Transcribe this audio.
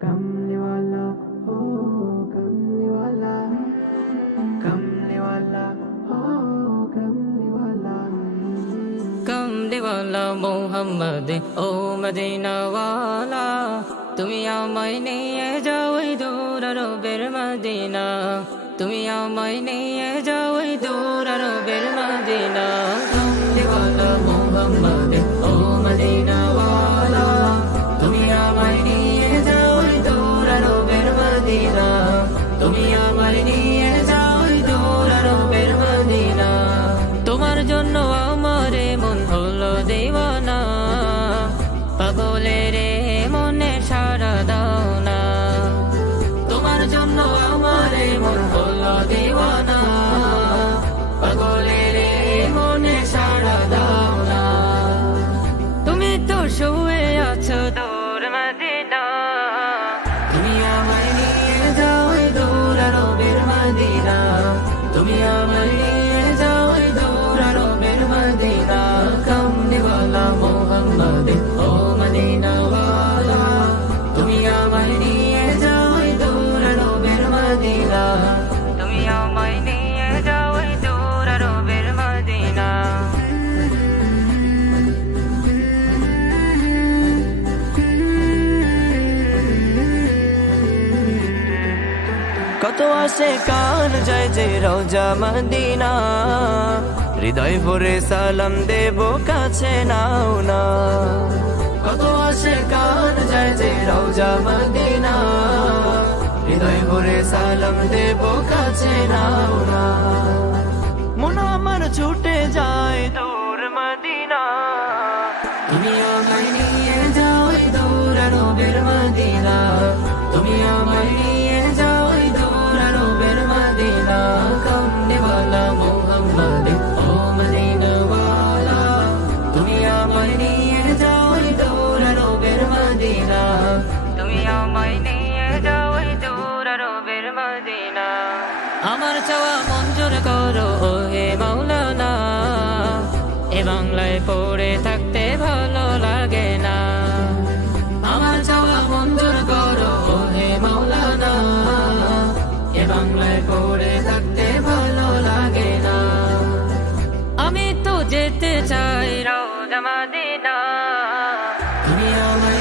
कमली वाला हो, कमली वाला, कमली वाला हो, कमली वाला। कमली वाला मोहम्मद ओ मदीना वाला, তুমি আমায় নিয়ে যাও ওই দূর আরবের মদিনা, তুমি আমায় নিয়ে যাও ওই দূর আরবের মদিনা। কমলি वाला মোহাম্মদ ও মদিনা वाला, তুমি আমায় নিয়ে যাও ওই দূর আরবের মদিনা, তুমি আমায় নিয়ে যাও ওই দূর আরবের মদিনা। তোমার জন্য আমার মন হলো দিওয়ানা, পাগলের মনে সারা দাও না। তোমার জন্য আমার মন হলো দিওয়ানা, পাগলের মনে সারা দাও না। তুমি তো শুয়ে আছো দূর মদিনা, তুমি আমায় নিয়ে যাও ওই দূর আরবের মদিনা, তুমি আমায় নিয়ে যাও ওই দূর আরবের মদিনা। কমলি वाला মোহাম্মদ ও মদিনা वाला, তুমি আমায় নিয়ে যাও ওই দূর আরবের মদিনা, তুমি আমায় নিয়ে যাও ওই দূর আরবের মদিনা। কত আসে কার যায় যে রওজা মদিনা, হৃদয় ভরে সালাম দেব কাছে নাও না। কত আসে কার যায় যে রওজা মদিনা, হৃদয় ভরে সালাম দেব কাছে নাও না। মন আমার ছুটে যায় দূর মদিনা, তুমি আমায় নিয়ে যাও ওই দূর আরবের মদিনা, তুমি আমায় নিয়ে যাও ওই দূর আরবের মদিনা। কমলি वाला মোহাম্মদ ও মদিনা वाला, তুমি আমায় নিয়ে যাও ওই দূর আরবের মদিনা, তুমি আমায় নিয়ে যাও ওই দূর আরবের মদিনা। আমার চাওয়া মঞ্জুর করো ও হে মাওলানা, এ বাংলায় পড়ে থাকতে ভালো লাগে না। আমার চাওয়া মঞ্জুর করো ও হে মাওলানা, এ বাংলায় পড়ে থাকতে ভালো লাগে না। আমি তো যেতে চাই রওজা মদিনা, তুমি আমায়